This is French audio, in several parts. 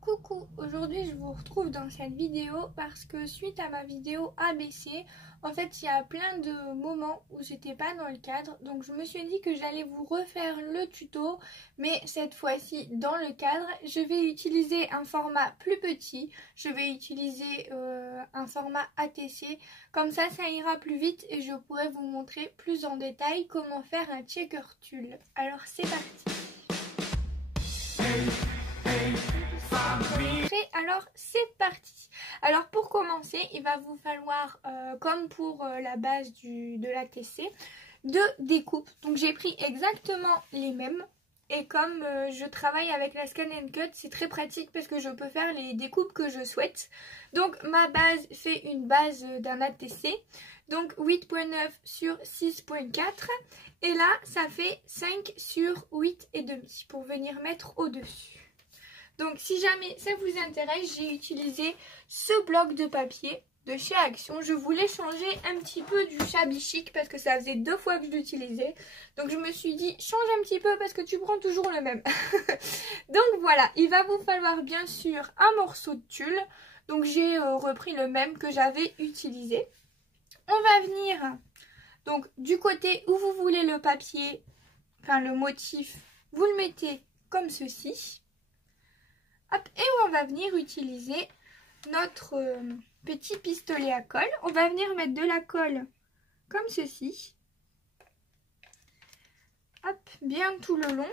Coucou, aujourd'hui je vous retrouve dans cette vidéo parce que suite à ma vidéo ABC, en fait il y a plein de moments où j'étais pas dans le cadre, donc je me suis dit que j'allais vous refaire le tuto, mais cette fois-ci dans le cadre. Je vais utiliser un format plus petit, je vais utiliser un format ATC, comme ça ira plus vite et je pourrai vous montrer plus en détail comment faire un checker tulle. Alors c'est parti. Alors c'est parti. Alors pour commencer, il va vous falloir, comme pour la base de l'ATC, deux découpes. Donc j'ai pris exactement les mêmes. Et comme je travaille avec la Scan & Cut, c'est très pratique parce que je peux faire les découpes que je souhaite. Donc ma base fait une base d'un ATC. Donc 8.9 sur 6.4. Et là, ça fait 5 sur 8,5 pour venir mettre au-dessus. Donc si jamais ça vous intéresse, j'ai utilisé ce bloc de papier de chez Action. Je voulais changer un petit peu du shabby chic parce que ça faisait 2 fois que je l'utilisais. Donc je me suis dit, change un petit peu parce que tu prends toujours le même. Donc voilà, il va vous falloir bien sûr un morceau de tulle. Donc j'ai repris le même que j'avais utilisé. On va venir donc du côté où vous voulez le papier, enfin le motif, vous le mettez comme ceci. Hop, et on va venir utiliser notre petit pistolet à colle. On va venir mettre de la colle comme ceci. Hop, bien tout le long.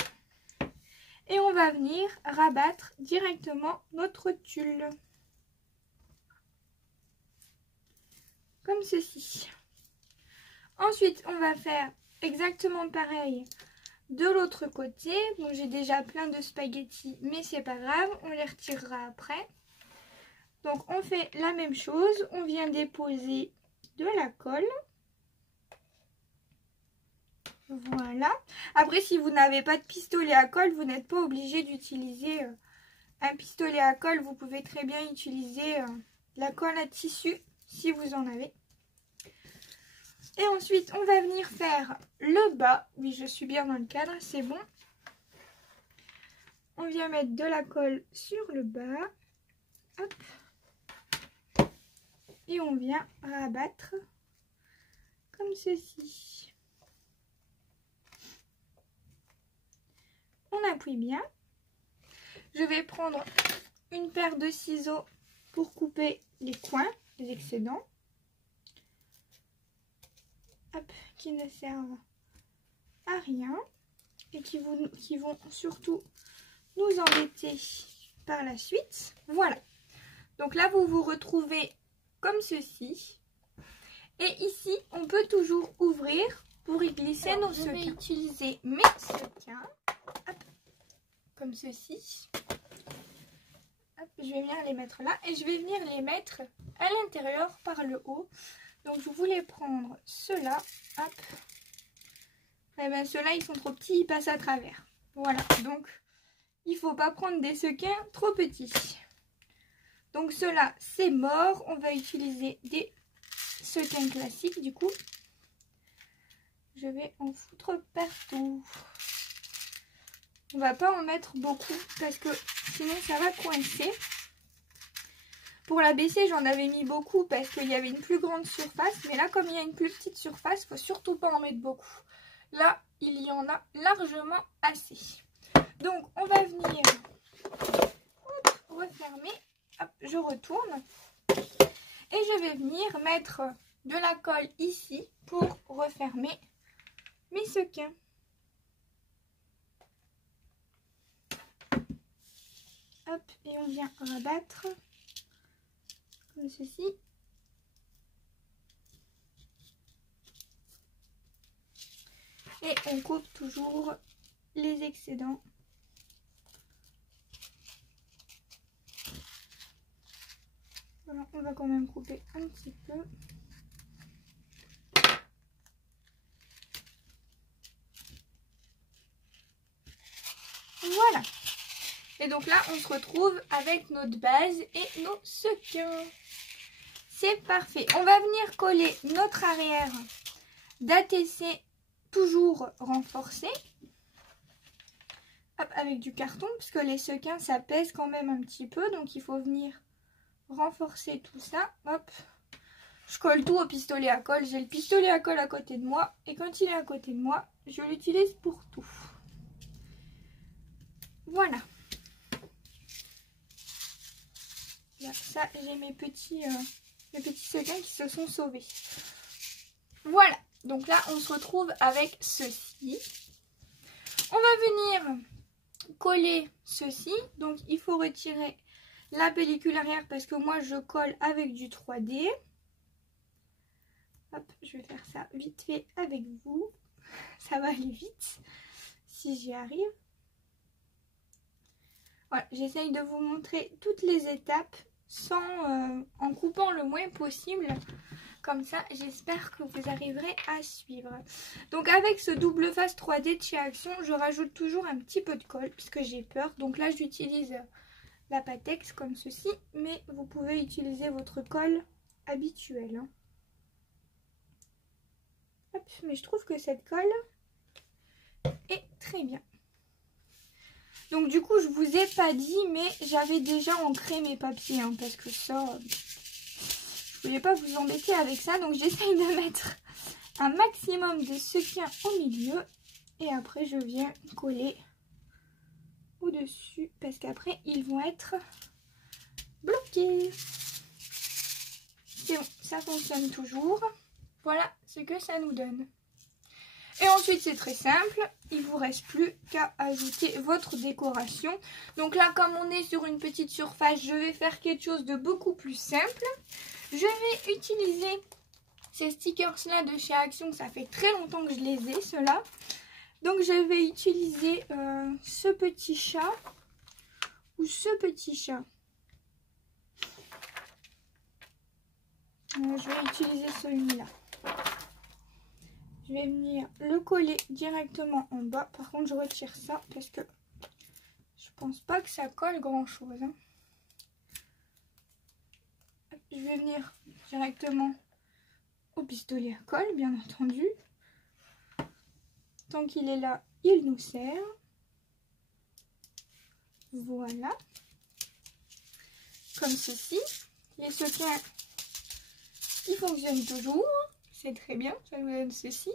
Et on va venir rabattre directement notre tulle. Comme ceci. Ensuite, on va faire exactement pareil de l'autre côté. Bon, j'ai déjà plein de spaghettis, mais c'est pas grave, on les retirera après. Donc on fait la même chose, on vient déposer de la colle. Voilà. Après, si vous n'avez pas de pistolet à colle, vous n'êtes pas obligé d'utiliser un pistolet à colle. Vous pouvez très bien utiliser la colle à tissu si vous en avez. Et ensuite, on va venir faire le bas. Oui, je suis bien dans le cadre, c'est bon. On vient mettre de la colle sur le bas. Hop. Et on vient rabattre comme ceci. On appuie bien. Je vais prendre une paire de ciseaux pour couper les coins, les excédents. Hop, qui ne servent à rien et qui vont surtout nous embêter par la suite. Voilà. Donc là, vous vous retrouvez comme ceci. Et ici, on peut toujours ouvrir pour y glisser nos sequins. Je vais utiliser mes sequins. Hop, comme ceci. Hop, je vais venir les mettre là. Et je vais venir les mettre à l'intérieur par le haut. Donc je voulais prendre ceux-là. Hop. Et bien ceux-là, ils sont trop petits, ils passent à travers. Voilà. Donc il ne faut pas prendre des sequins trop petits. Donc ceux-là, c'est mort. On va utiliser des sequins classiques du coup. Je vais en foutre partout. On va pas en mettre beaucoup parce que sinon ça va coincer. Pour la BC, j'en avais mis beaucoup parce qu'il y avait une plus grande surface. Mais là, comme il y a une plus petite surface, il ne faut surtout pas en mettre beaucoup. Là, il y en a largement assez. Donc, on va venir refermer. Hop, je retourne. Et je vais venir mettre de la colle ici pour refermer mes sequins. Hop, et on vient rabattre. Comme ceci. Et on coupe toujours les excédents. Voilà, on va quand même couper un petit peu. Voilà. Et donc là, on se retrouve avec notre base et nos sequins. C'est parfait. On va venir coller notre arrière d'ATC toujours renforcé. hop, avec du carton, parce que les sequins ça pèse quand même un petit peu, donc il faut venir renforcer tout ça. Hop, je colle tout au pistolet à colle. J'ai le pistolet à colle à côté de moi, et quand il est à côté de moi, je l'utilise pour tout. Voilà. Là, ça, j'ai mes petits sequins qui se sont sauvés. Voilà. Donc là, on se retrouve avec ceci. On va venir coller ceci. Donc, il faut retirer la pellicule arrière parce que moi, je colle avec du 3D. Hop, je vais faire ça vite fait avec vous. Ça va aller vite si j'y arrive. Voilà, j'essaye de vous montrer toutes les étapes en coupant le moins possible. Comme ça, j'espère que vous arriverez à suivre. Donc avec ce double face 3D de chez Action, je rajoute toujours un petit peu de colle puisque j'ai peur. Donc là, j'utilise la Pattex comme ceci, mais vous pouvez utiliser votre colle habituelle. Hein. Hop, mais je trouve que cette colle est très bien. Donc du coup, je vous ai pas dit, mais j'avais déjà ancré mes papiers, hein, parce que ça, je voulais pas vous embêter avec ça. Donc j'essaye de mettre un maximum de sequins au milieu. Et après, je viens coller au-dessus, parce qu'après, ils vont être bloqués. C'est bon, ça fonctionne toujours. Voilà ce que ça nous donne. Et ensuite, c'est très simple, il ne vous reste plus qu'à ajouter votre décoration. Donc là, comme on est sur une petite surface, je vais faire quelque chose de beaucoup plus simple. Je vais utiliser ces stickers-là de chez Action, ça fait très longtemps que je les ai, ceux-là. Donc je vais utiliser ce petit chat ou ce petit chat. Je vais utiliser celui-là. Je vais venir le coller directement en bas. Par contre, je retire ça parce que je pense pas que ça colle grand-chose. Hein. Je vais venir directement au pistolet à colle, bien entendu. Tant qu'il est là, il nous sert. Voilà. Comme ceci. Les sequins, ils fonctionnent toujours. C'est très bien, ça nous donne ceci.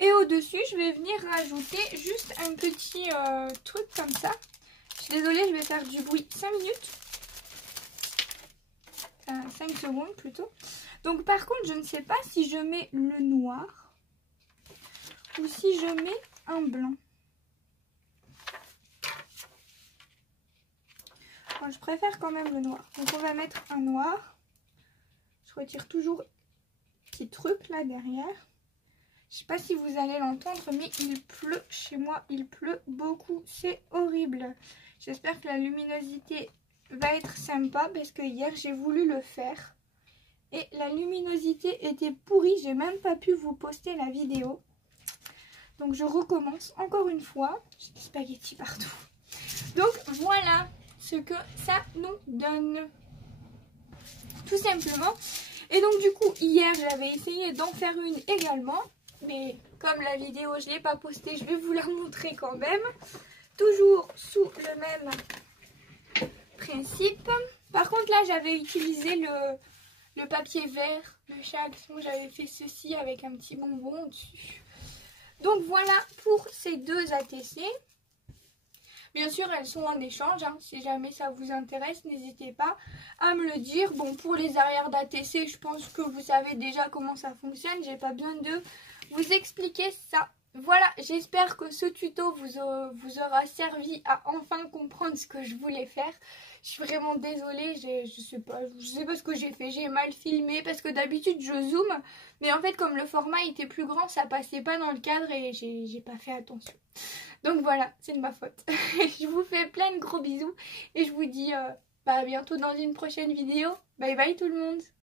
Et au-dessus, je vais venir rajouter juste un petit truc comme ça. Je suis désolée, je vais faire du bruit 5 minutes. 5 secondes plutôt. Donc par contre, je ne sais pas si je mets le noir ou si je mets un blanc. Bon, je préfère quand même le noir. Donc on va mettre un noir. Je retire toujours petit truc là derrière. Je sais pas si vous allez l'entendre, mais il pleut chez moi, il pleut beaucoup, c'est horrible. J'espère que la luminosité va être sympa parce que hier j'ai voulu le faire et la luminosité était pourrie, j'ai même pas pu vous poster la vidéo. Donc je recommence encore une fois, j'ai des spaghettis partout. Donc voilà ce que ça nous donne, tout simplement. Et donc du coup hier j'avais essayé d'en faire une également, mais comme la vidéo je ne l'ai pas postée, je vais vous la montrer quand même. Toujours sous le même principe. Par contre là j'avais utilisé le papier vert de chez Action, j'avais fait ceci avec un petit bonbon dessus. Donc voilà pour ces deux ATC. Bien sûr, elles sont en échange. Hein. Si jamais ça vous intéresse, n'hésitez pas à me le dire. Bon, pour les arrières d'ATC, je pense que vous savez déjà comment ça fonctionne. J'ai pas besoin de vous expliquer ça. Voilà, j'espère que ce tuto vous aura servi à enfin comprendre ce que je voulais faire. Je suis vraiment désolée, je sais pas ce que j'ai fait, j'ai mal filmé parce que d'habitude je zoome. Mais en fait, comme le format était plus grand, ça passait pas dans le cadre et j'ai pas fait attention. Donc voilà, c'est de ma faute. Je vous fais plein de gros bisous et je vous dis à bientôt dans une prochaine vidéo. Bye bye tout le monde.